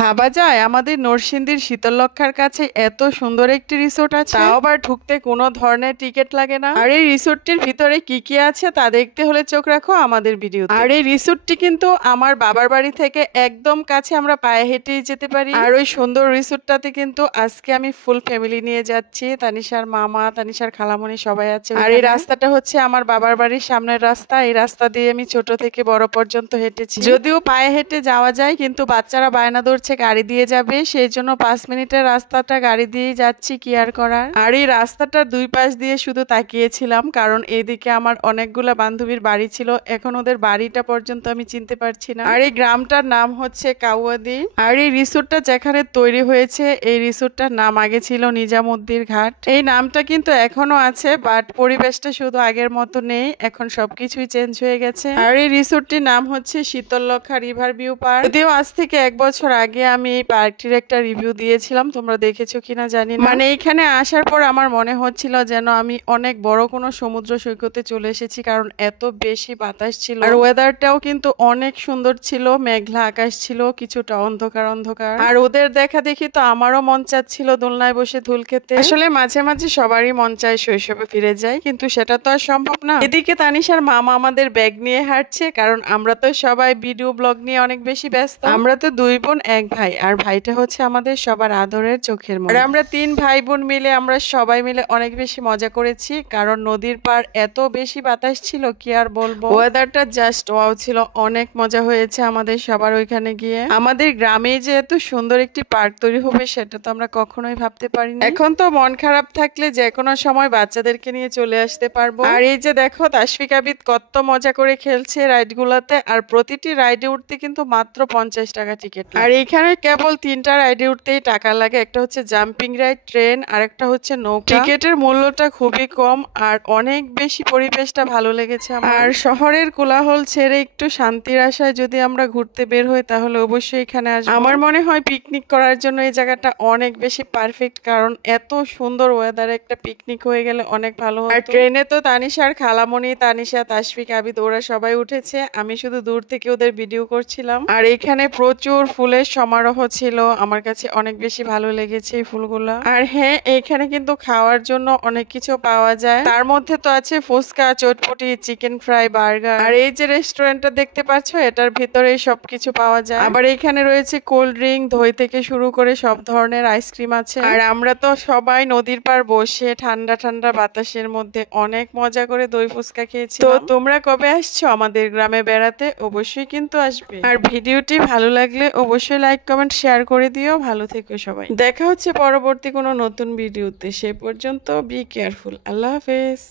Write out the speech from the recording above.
ভাবা যায় আমাদের নরসিংদীর শীতলক্ষার কাছে এত সুন্দর একটি রিসোর্ট আছে, তাও আবার ঢুকতে কোনো ধরনের টিকিট লাগে না। আর এই রিসোর্টটির ভিতরে কি কি আছে তা দেখতে হলে চোখ রাখো আমাদের ভিডিওতে। আর এই রিসোর্টটি কিন্তু আমার বাবার বাড়ি থেকে একদম কাছে, আমরা পায়ে হেঁটেই যেতে পারি। আর ওই সুন্দর রিসোর্টটাতে কিন্তু আজকে আমি ফুল ফ্যামিলি নিয়ে যাচ্ছি। তানিশার মামা, তানিশার খালামণি সবাই আছে। আর এই রাস্তাটা হচ্ছে আমার বাবার বাড়ির সামনের রাস্তা। এই রাস্তা দিয়ে আমি ছোট থেকে বড় পর্যন্ত হেঁটেছি। যদিও পায়ে হেঁটে যাওয়া যায়, কিন্তু বাচ্চারা বায়না ধরছে গাড়ি দিয়ে যাবে, সেই জন্য 5 মিনিটের রাস্তাটা গাড়ি দিয়ে যাচ্ছি, কি আর করার। আর এই রাস্তাটার দুই পাশ দিয়ে শুধু তাকিয়েছিলাম, কারণ এইদিকে আমার অনেকগুলা বান্ধবীর বাড়ি ছিল, এখন ওদের বাড়িটা পর্যন্ত আমি চিনতে পারছি না। আর এই গ্রামটার নাম হচ্ছে কাউয়াদি। আর এই রিসোর্টটা যেখানে তৈরি হয়েছে, এই রিসোর্টটার নাম আগে ছিল নিজামুদ্দির ঘাট। এই নামটা কিন্তু এখনো আছে, বাট পরিবেশটা শুধু আগের মতো নেই, এখন সবকিছুই চেঞ্জ হয়ে গেছে। আর এই রিসোর্টটির নাম হচ্ছে শীতলক্ষা রিভার ভিউ পার্ক। যদিও আজ থেকে 1 বছর আগে আমি এই পার্কটির একটা রিভিউ দিয়েছিলাম, তোমরা দেখেছো কিনা জানি না। মানে এইখানে আসার পর আমার মনে হচ্ছিল যেন আমি অনেক বড় কোনো সমুদ্র সৈকতে চলে এসেছি, কারণ এত বেশি বাতাস ছিল। আর ওয়েদারটাও কিন্তু অনেক সুন্দর ছিল, মেঘলা আকাশ ছিল, কিছুটা অন্ধকার অন্ধকার। আর ওদের দেখা দেখি তো আমারও মন চাচ্ছিল দোলনায় বসে ধুল খেতে। আসলে মাঝে মাঝে সবারই মন চায় শৈশবে ফিরে যায়, কিন্তু সেটা তো আর সম্ভব না। এদিকে তানিশার মামা আমাদের ব্যাগ নিয়ে হাঁটছে, কারণ আমরা তো সবাই ভিডিও ব্লগ নিয়ে অনেক বেশি ব্যস্ত। আমরা তো 2 বোন 1 ভাই, আর ভাইটা হচ্ছে আমাদের সবার আদরের চোখের মনি। আর আমরা 3 ভাই বোন মিলে আমরা সবাই মিলে অনেক বেশি মজা করেছি, কারণ নদীর পার এত বেশি বাতাস ছিল, কি আর বলবো। ওয়েদারটা জাস্ট ওয়াও ছিল, অনেক মজা হয়েছে আমাদের সবার ওইখানে গিয়ে। আমাদের গ্রামে যে এত সুন্দর একটি পার্ক তৈরি হবে সেটা তো আমরা কখনোই ভাবতে পারিনি। এখন তো মন খারাপ থাকলে যে কোনো সময় বাচ্চাদেরকে নিয়ে চলে আসতে পারবো। আর এই যে দেখো তাসফিক আবিদ কত মজা করে খেলছে রাইড গুলাতে, আর প্রতিটি রাইডে উঠতে কিন্তু মাত্র 50 টাকা টিকিট। আর এইখানে কেবল 3টা রাইডে উঠতেই টাকা লাগে, একটা হচ্ছে জাম্পিং রাইড, ট্রেন, আর একটা হচ্ছে নৌকা। টিকিটের মূল্যটা খুবই কম, আর অনেক বেশি পরিবেশটা ভালো লেগেছে আমার। আর শহরের কোলাহল ছেড়ে একটু শান্তির আশায় যদি আমরা ঘুরতে বের হই, তাহলে অবশ্যই এখানে আসবো। আমার মনে হয় পিকনিক করার জন্য এই জায়গাটা অনেক বেশি পারফেক্ট, কারণ এত সুন্দর ওয়েদারে একটা পিকনিক হয়ে গেলে অনেক ভালো হয়। আর ট্রেনে তো তানিশার খালামণি, তানিশা, তাসফিক আবিদ ওরা সবাই উঠেছে, আমি শুধু দূর থেকে ওদের ভিডিও করছিলাম। আর এখানে প্রচুর ফুলের সমারোহ ছিল, আমার কাছে অনেক বেশি ভালো লেগেছে এই ফুলগুলা। আর হ্যাঁ, এখানে কিন্তু খাওয়ার জন্য অনেক কিছু পাওয়া যায়, তার মধ্যে তো আছে ফুচকা, চটপটি, চিকেন ফ্রাই, বার্গার। আর এই যে রেস্টুরেন্টটা দেখতে পাচ্ছ, এটার ভিতরে সবকিছু পাওয়া যায়। আবার এখানে রয়েছে কোল্ড ড্রিঙ্ক, দই থেকে শুরু করে সব ধরনের আইসক্রিম আছে। আর আমরা তো সবাই নদীর পার বসে ঠান্ডা ঠান্ডা বাতাসের মধ্যে অনেক মজা করে দই ফুচকা খেয়েছি। তো তোমরা কবে আসছো আমাদের গ্রামে বেড়াতে? অবশ্যই কিন্তু আসবে। আর ভিডিওটি ভালো লাগলে অবশ্যই লাইক, কমেন্ট, শেয়ার করে দিও। ভালো থেকো সবাই, দেখা হচ্ছে পরবর্তী কোনো নতুন ভিডিওতে। সে পর্যন্ত বি কেয়ারফুল। আল্লাহ হাফেজ।